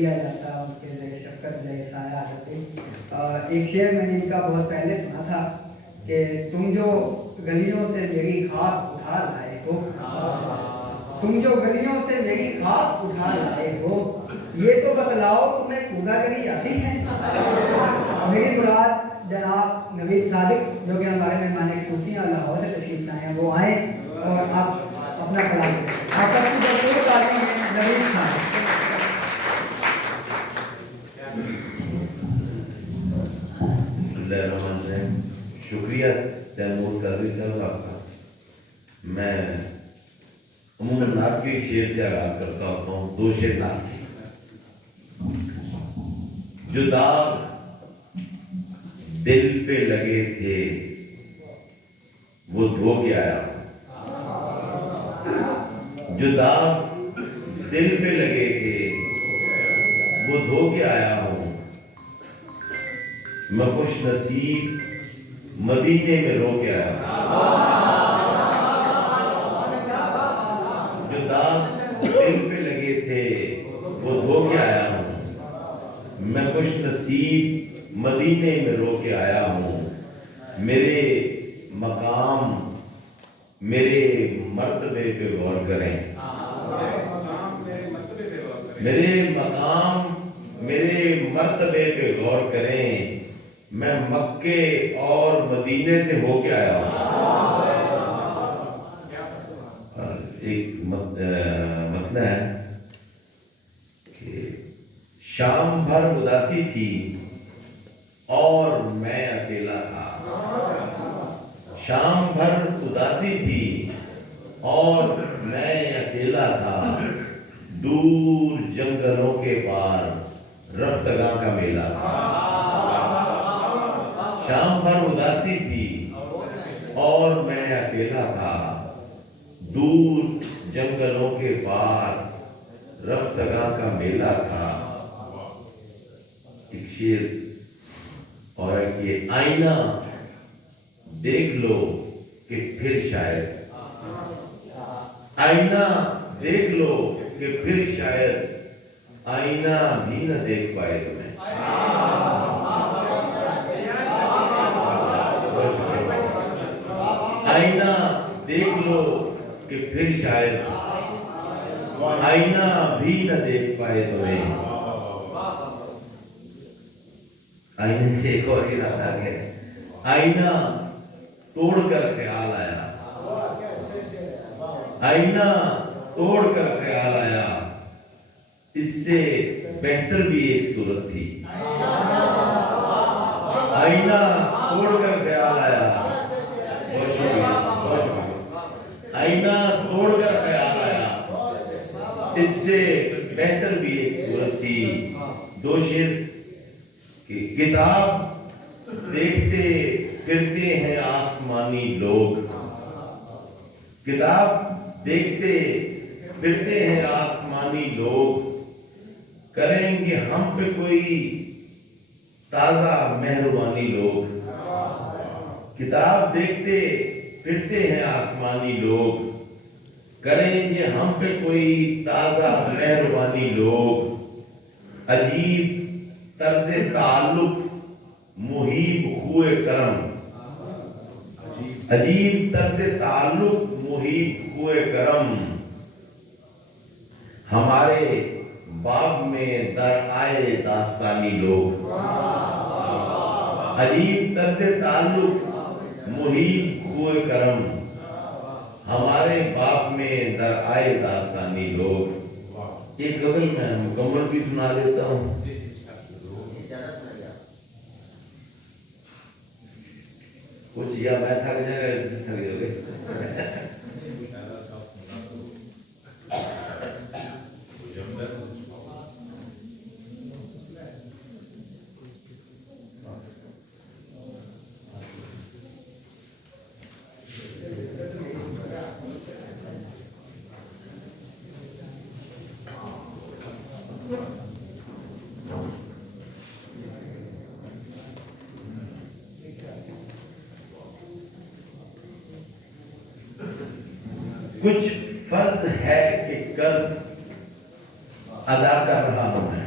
دیا جاتا اس کے لیے شفقت لے سایہ آتے. ایک شعر میں نے ان کا بہت پہلے سنا تھا کہ تم جو گلیوں سے میری خاک اٹھا لائے ہو، تم جو گلیوں سے میری خاک اٹھا لائے ہو، یہ تو بتلاؤ تمہیں کوزہ گری آتی ہے. میری مراد جناب نوید صادق جو کہ ہمارے مہمان صوفیہ لاہور سے تشریف لائے ہیں، وہ آئیں اور آپ اپنا کلام کریں. آپ سب کی بہت تعلیم ہے نوید صادق. شکریہ تیمور قادری صاحب آپ کا. میں عموماً نعت کے شعر سے آغاز کرتا ہوتا ہوں. دو شعر نعت کے. جو داغ دل پہ لگے تھے وہ دھو کے آیا ہوں. جو داغ دل پہ لگے تھے وہ دھو کے آیا ہوں. میں خوش نصیب مدینے میں رو کے آیا ہوں. جو داغ دل پہ لگے تھے وہ دھو کے آیا ہوں. میں خوش نصیب مدینے میں رو کے آیا ہوں. میرے مقام میرے مرتبے پہ غور کریں. میرے مقام میرے مرتبے پہ غور کریں. میں مکے اور مدینے سے ہو کے آیا ہوں. ایک مطلب ہے کہ شام بھر اداسی تھی اور میں اکیلا تھا. شام بھر اداسی تھی اور میں اکیلا تھا. دور جنگلوں کے پار رفتگاں کا میلہ تھا. شام بھر اداسی تھی اور میں اکیلا تھا. دور جنگلوں کے پار رفتگاں کا میلہ تھا. ایک شعر اور ہے کہ آئینہ دیکھ لو کہ پھر شاید. آئینہ دیکھ لو کہ پھر شاید آئینہ بھی نہ دیکھ پائے تمہیں. آئینہ دیکھ لو کہ پھر شاید آئینہ بھی نہ دیکھ پائے تمہیں. آئینے سے ایک اور ارادہ ہے. آئینہ توڑ کر خیال آیا. آئینہ توڑ کر خیال آیا. اس سے بہتر بھی ایک صورت تھی. آئینہ توڑ کر خیال آیا. بہت شکریہ بہت شکریہ. آئینہ توڑ کر خیال آیا. اس سے بہتر بھی ایک صورت تھی. دو شعر کہ کتاب دیکھتے پھرتے ہیں آسمانی لوگ. کتاب دیکھتے پھرتے ہیں آسمانی لوگ. کریں گے ہم پہ کوئی تازہ مہربانی لوگ. کتاب دیکھتے پھرتے ہیں آسمانی لوگ. کریں گے ہم پہ کوئی تازہ مہربانی لوگ. عجیب طرز تعلق محیب خوئے کرم. عجیب طرز تعلق محیب خوئے کرم. ہمارے باب میں در آئے داستانی لوگ. عجیب طرز تعلق محیب خوئے کرم. ہمارے باب میں در آئے داستانی لوگ. ایک غزل میں مکمل بھی سنا دیتا ہوں. کچھ یا میں تھک جائے گا تھک جاؤ گے. کچھ فرض ہے کہ قرض ادا کر رہا ہوں میں.